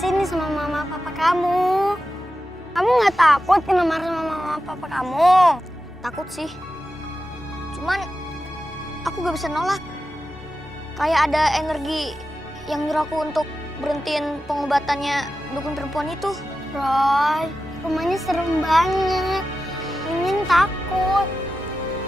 sini sama mama papa kamu. Kamu nggak takut kena marah sama mama papa kamu? Takut sih. Cuman aku gak bisa nolak. Kayak ada energi yang nyuruh aku untuk berhentiin pengobatannya dukun perempuan itu. Roy, rumahnya serem banget. Mimin takut.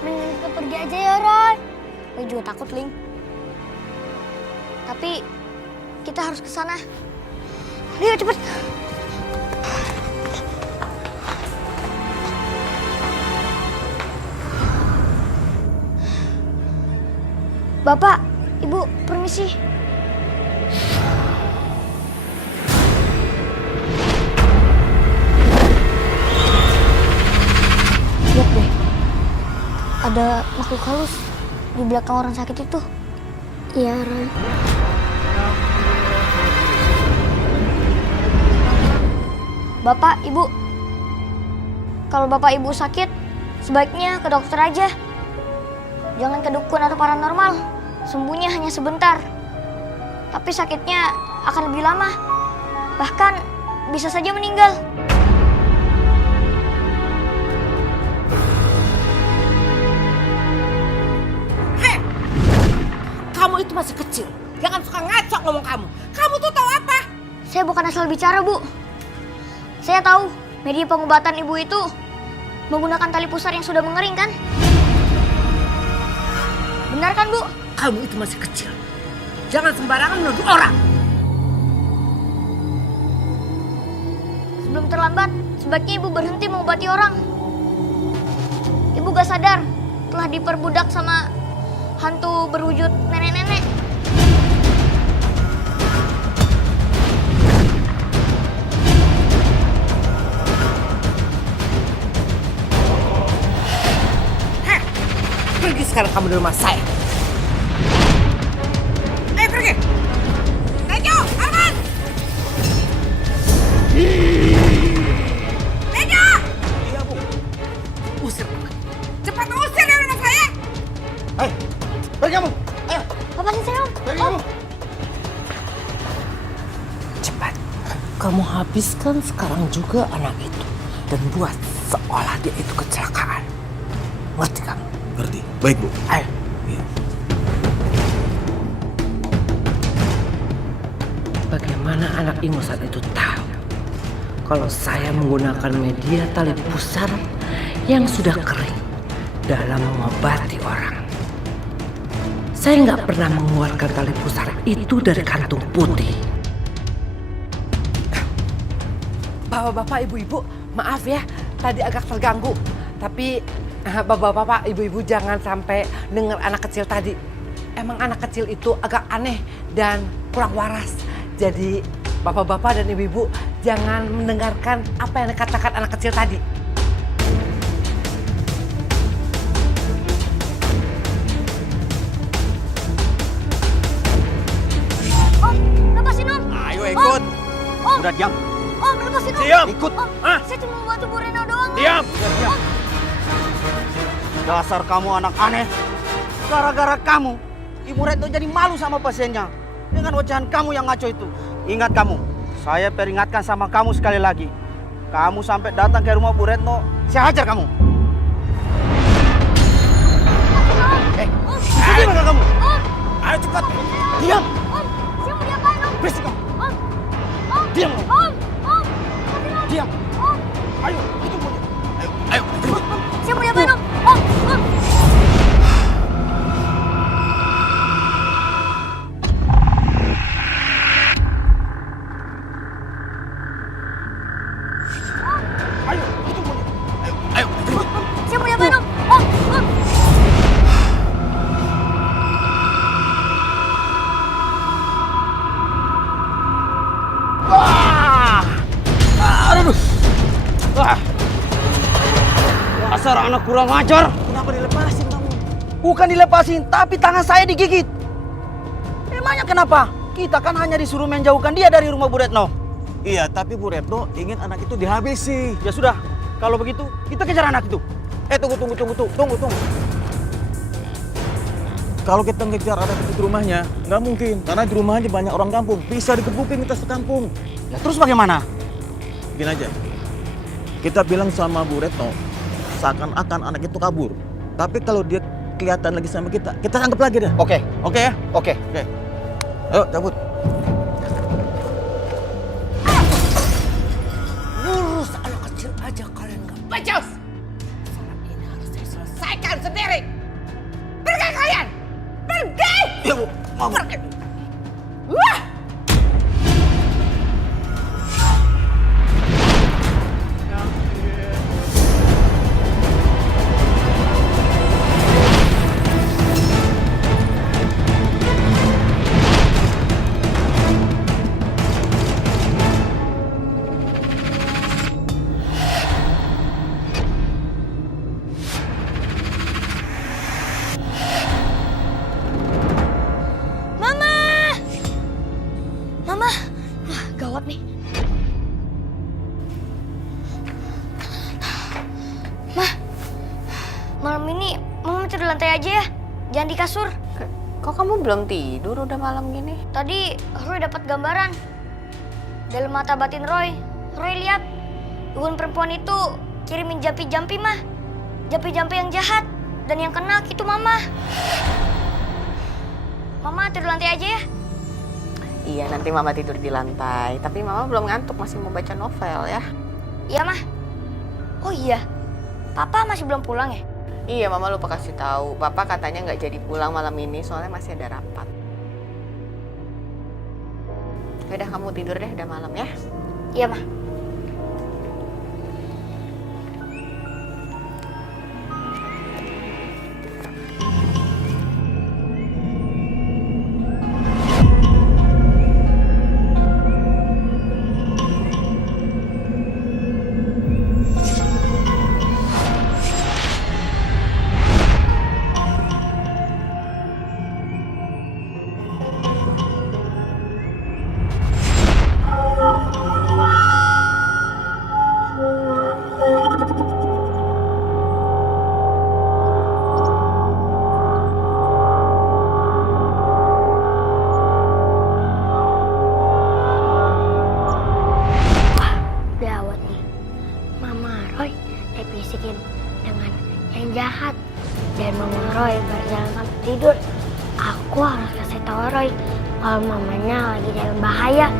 Mending kita pergi aja ya, Roy. Gue juga takut, Ling. Tapi kita harus ke sana. Ayo cepet. Bapak, Ibu, permisi. Lihat deh, ada makhluk halus di belakang orang sakit itu. Iya, Roy. Bapak, Ibu, kalau Bapak Ibu sakit, sebaiknya ke dokter aja. Jangan ke dukun atau paranormal. Sembuhnya hanya sebentar. Tapi sakitnya akan lebih lama. Bahkan bisa saja meninggal. Hei! Kamu itu masih kecil. Jangan suka ngaco ngomong kamu. Kamu tuh tahu apa? Saya bukan asal bicara, Bu. Saya tahu media pengobatan Ibu itu menggunakan tali pusar yang sudah mengering, kan? Benar kan, Bu? Kamu itu masih kecil. Jangan sembarangan menuduh orang. Sebelum terlambat, sebaiknya Ibu berhenti mengobati orang. Ibu gak sadar telah diperbudak sama hantu berwujud nenek-nenek. Pergi sekarang kamu dari rumah saya. Ayo pergi. Nejo, Arman. Nejo. Iya, Bu. Usir. Cepat usir dari rumah saya. Ayo, pergi kamu. Ayo, Lepasin saya, Om. pergi kamu. Cepat. Kamu habiskan sekarang juga anak itu. Dan buat seolah dia itu kecelakaan. Ngerti kamu? Ngerti. Baik, Bu. Ayo. Iya. Bagaimana anak ingusan itu tahu kalau saya menggunakan media tali pusar yang sudah kering dalam mengobati orang? Saya nggak pernah mengeluarkan tali pusar itu dari kantung putih. Bapak-bapak, ibu-ibu, maaf ya, tadi agak terganggu. Tapi bapak-bapak, ibu-ibu jangan sampai dengar anak kecil tadi. Emang anak kecil itu agak aneh dan kurang waras. Jadi bapak-bapak dan ibu-ibu jangan mendengarkan apa yang dikatakan anak kecil tadi. Om, lepasin, Om. Ayo ikut. Om. Udah diam. Om, lepasin, Om. Diam. Ikut. Om, Hah? saya cuma mau bantu Bu Reno doang, Om. Diam. Diam. Dasar kamu anak aneh. Gara-gara kamu, Ibu Retno jadi malu sama pasiennya. Dengan wajahan kamu yang ngaco itu. Ingat kamu, saya peringatkan sama kamu sekali lagi. Kamu sampai datang ke rumah Bu Retno, saya hajar kamu. Sini mana kamu? Om, Ayo cepat. Diam. Om, saya mau diapain, Om? Berisik kamu. Om, Om. Diam. Om, Om. Lepasin, Om. Diam. Om, Ayo, itu punya. Ayo, ayo. Cepat. saya mau diapain, Om? Om, Om. Ayo, itu punya. Ayo, ayo. Cepat. Saya mau diapain, Om? Om, Om. Wah! Aduh! Wah! Dasar anak kurang ajar. Kenapa dilepasin kamu? Bukan dilepasin, tapi tangan saya digigit. Emangnya kenapa? Kita kan hanya disuruh menjauhkan dia dari rumah Bu Retno. Iya, tapi Bu Retno ingin anak itu dihabisi. Ya sudah, kalau begitu kita kejar anak itu. Tunggu. Kalau kita ngejar anak itu di rumahnya, nggak mungkin. Karena di rumahnya banyak orang kampung. Bisa digebukin kita sekampung. Ya terus bagaimana? Gini aja, kita bilang sama Bu Retno, seakan-akan anak itu kabur. Tapi kalau dia kelihatan lagi sama kita tangkap lagi deh. Oke, Oke ya? oke. Oke. Ayo cabut. Ngurus anak kecil aja kalian nggak becus. Masalah ini harus saya selesaikan sendiri. Pergi kalian! Pergi! Ya Bu, mau. Pergi! Wah! Mama! Mama! Wah, gawat nih. Mah, malam ini Mama tidur di lantai aja ya. Jangan di kasur. Kok kamu belum tidur udah malam gini? Tadi Roy dapat gambaran. Dalam mata batin Roy. Roy lihat dukun perempuan itu kirimin jampi-jampi mah. Jampi-jampi yang jahat. Dan yang kena itu Mama. Mama tidur di lantai aja ya. Iya, nanti Mama tidur di lantai. Tapi Mama belum ngantuk, masih mau baca novel ya. Iya mah. Oh iya. Papa masih belum pulang ya? Iya, Mama lupa kasih tahu. Papa katanya nggak jadi pulang malam ini soalnya masih ada rapat. Udah kamu tidur deh, udah malam ya. Iya mah. Gawat nih. Mama Roy dibisikin dengan yang jahat. Dan Mama Roy berjalan sampai tidur. Aku harus kasih tahu Roy kalau mamanya lagi dalam bahaya.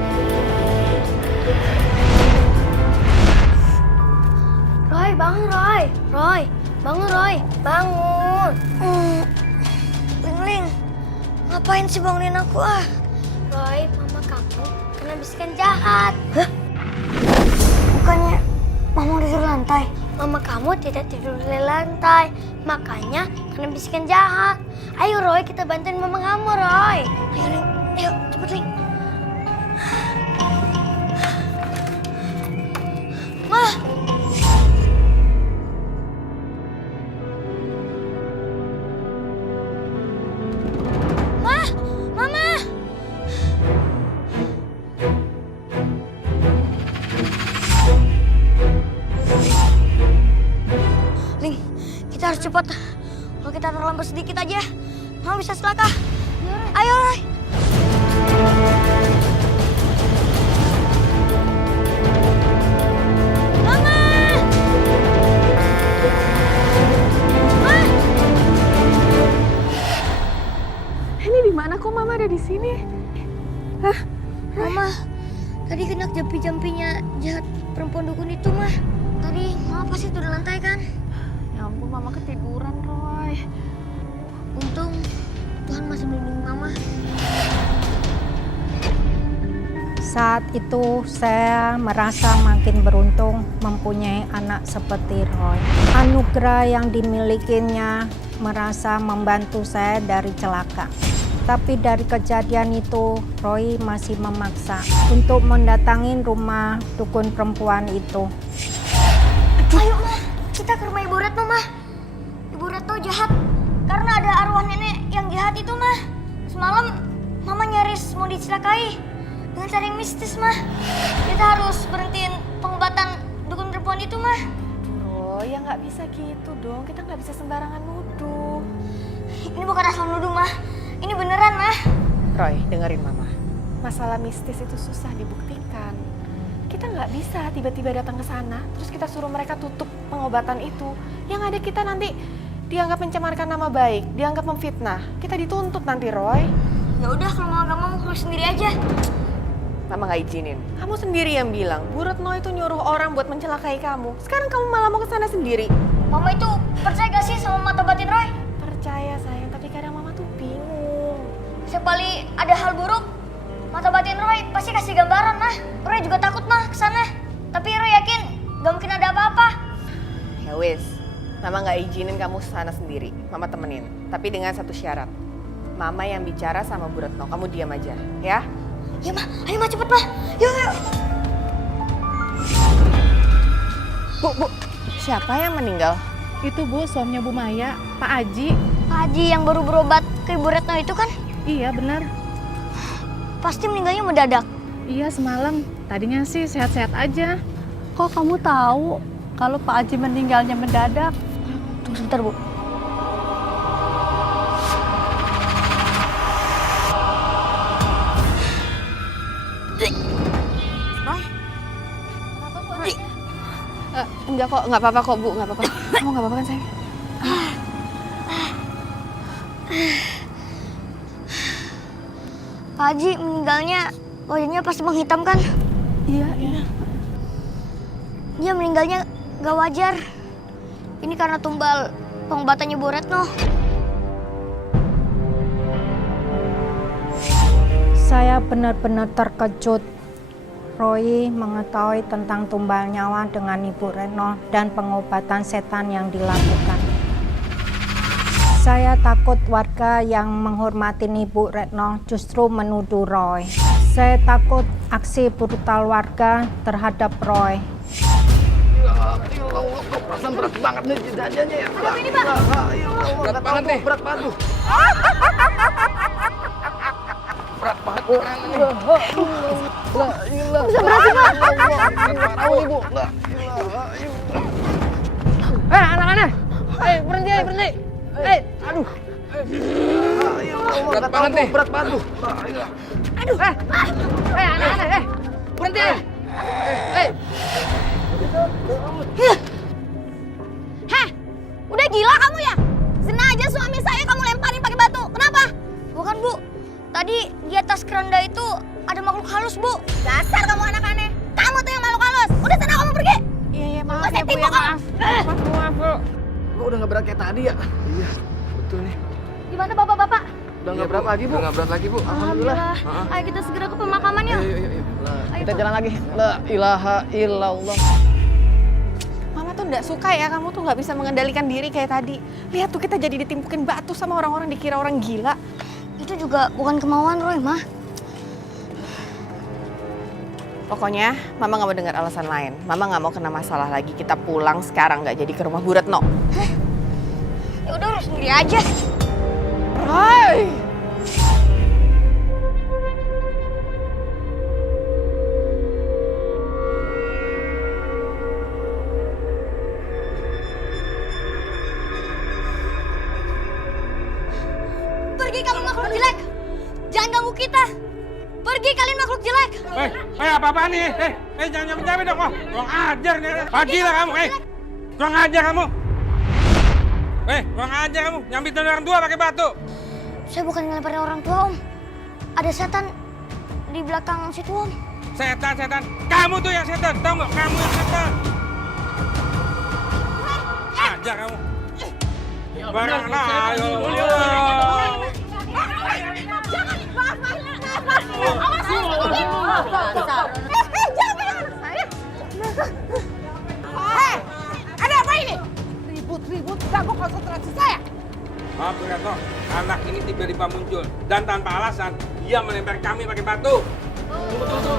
Roy, bangun Roy. Roy, bangun Roy. Bangun. Ling, ngapain sih bangunin aku ah? Roy, mama kamu kena bisikan jahat. Hah? Bukannya mama udah tidur di lantai? Mama kamu tidak tidur di lantai, makanya kena bisikan jahat. Ayo Roy, kita bantuin mama kamu Roy. Ayo Ling, ayo cepet Ling. Ma! Ma! Mama! Ling, kita harus cepat. Kalau kita terlambat sedikit aja, Mama bisa celaka. Ayo, Roy. Mama! Ma! Ini di mana kok Mama ada di sini? Mama, tadi kena jampi-jampinya jahat perempuan dukun itu, Mah. Tadi Mama pasti tidur di lantai kan? Ya ampun, Mama ketiduran, Roy. Untung Tuhan masih melindungi Mama. Saat itu saya merasa makin beruntung mempunyai anak seperti Roy. Anugerah yang dimilikinya merasa membantu saya dari celaka. Tapi dari kejadian itu, Roy masih memaksa untuk mendatangi rumah dukun perempuan itu. Ayo, Ma. Kita ke rumah Ibu Retno, Ma. Ibu Retno jahat karena ada arwah nenek yang jahat itu, Ma. Semalam Mama nyaris mau dicelakai dengan cara yang mistis, Ma. Kita harus berhentiin pengobatan dukun perempuan itu, Ma. Roy, ya nggak bisa gitu dong. Kita nggak bisa sembarangan nuduh. Ini bukan asal nuduh, Ma. Ini beneran, Ma. Roy, dengerin Mama. Masalah mistis itu susah dibuktikan. nggak bisa tiba-tiba datang ke sana, terus kita suruh mereka tutup pengobatan itu. Yang ada kita nanti dianggap mencemarkan nama baik, dianggap memfitnah. Kita dituntut nanti, Roy. Ya udah kalau mama gak mau, lu sendiri aja. Mama nggak izinin. Kamu sendiri yang bilang, Bu Retno itu nyuruh orang buat mencelakai kamu. Sekarang kamu malah mau ke sana sendiri. Mama itu percaya gak sih sama mata batin Roy? Percaya sayang, tapi kadang Mama tuh bingung. Setiap kali ada hal buruk, mata batin Roy pasti kasih gambaran, Mah. Roy juga takut, Mah, ke sana. Tapi Roy yakin gak mungkin ada apa-apa. Ya wis, Mama nggak izinin kamu ke sana sendiri. Mama temenin, tapi dengan satu syarat. Mama yang bicara sama Bu Retno, kamu diam aja, ya? Ya, Mah. Ayo, Mah, cepet, Mah. Yuk, yuk. Bu, siapa yang meninggal? Itu Bu, suaminya Bu Maya, Pak Aji. Pak Haji yang baru berobat ke Ibu Retno itu kan? Iya benar. Pasti meninggalnya mendadak. Iya semalam. Tadinya sih sehat-sehat aja. Kok kamu tahu kalau Pak Aji meninggalnya mendadak? Tunggu sebentar, Bu. Enggak kok, nggak apa-apa kok Bu, nggak apa-apa. Kamu nggak apa-apa kan sayang? Pak Haji meninggalnya wajahnya pasti menghitam kan? Iya. Dia meninggalnya gak wajar. Ini karena tumbal pengobatannya Bu Retno. Saya benar-benar terkejut. Roy mengetahui tentang tumbal nyawa dengan Ibu Retno dan pengobatan setan yang dilakukan. Saya takut warga yang menghormati Ibu Retno justru menuduh Roy. Saya takut aksi brutal warga terhadap Roy. Perasaan berat banget nih jajannya ya. Ada ini, Pak. Berat banget nih. Berat banget tuh. Berat banget. Bisa berat sih, Pak. Tahu Ibu. Anak-anak. Berhenti. Aduh. Berat banget nih. Berat banget tuh. Aduh. Anak-anak. Berhenti. Heh, udah gila kamu ya? Sengaja suami saya kamu lemparin pakai batu. Kenapa? Bukan, Bu. Tadi di atas keranda itu ada makhluk halus, Bu. Dasar kamu anak aneh. Kamu tuh yang makhluk halus. Udah sana kamu pergi. Iya, maaf Saya ya Bu, tipu ya kamu. maaf. Maaf Bu. Kok udah nggak berat kayak tadi ya? Iya, betul nih. Gimana bapak-bapak? Udah nggak berat lagi, Bu. Udah nggak berat lagi, Bu. Alhamdulillah. Ayo kita segera ke pemakaman yuk. Kita jalan lagi. La ilaha illallah. Mama tuh nggak suka ya, kamu tuh nggak bisa mengendalikan diri kayak tadi. Lihat tuh kita jadi ditimpukin batu sama orang-orang dikira orang gila. Itu juga bukan kemauan Roy, Mah. Pokoknya Mama nggak mau dengar alasan lain. Mama nggak mau kena masalah lagi. Kita pulang sekarang, nggak jadi ke rumah Bu Retno. Ya udah, lu sendiri aja. Roy! Pergi kamu makhluk jelek. Jangan ganggu kita. Pergi kalian makhluk jelek. Apa-apaan nih? Jangan nyampe-nyampe dong. Kurang ajar nih. Pagi lah kamu. Kurang ajar kamu. Kurang ajar kamu. Nyambitin orang tua pakai batu. Saya bukan ngelemparin orang tua, Om. Ada setan di belakang situ, Om. Setan. Kamu tuh yang setan. Tahu nggak? Kamu yang setan. Ajar kamu. Barang ayo. Ada apa ini? Ribut ganggu konsentrasi saya. Maaf, Bu Retno. Anak ini tiba-tiba muncul. Dan tanpa alasan, dia melempar kami pakai batu. Tunggu.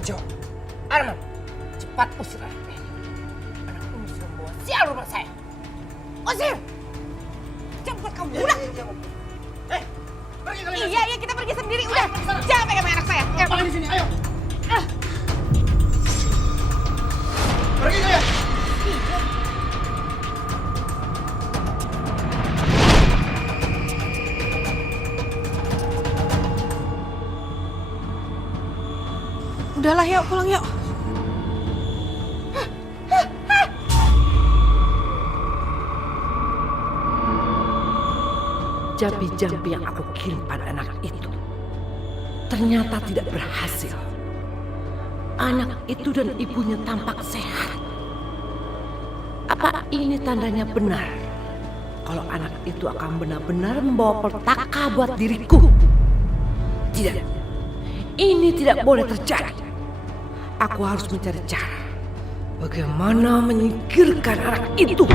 Ejo, Arman, cepat usir anak ini. Anak ini sudah membawa sial rumah saya. Usir! Cepat kamu pulang. Pergi kalian. Iya, kita pergi sendiri. Udah, jangan pegang anak saya. Di sini, ayo. yuk, pulang yuk. Jampi-jampi yang aku kirim pada anak itu ternyata tidak berhasil. Anak itu dan ibunya tampak sehat. Apa ini tandanya benar kalau anak itu akan benar-benar membawa petaka buat diriku? Tidak, ini tidak boleh terjadi. Aku harus mencari cara bagaimana menyingkirkan anak itu.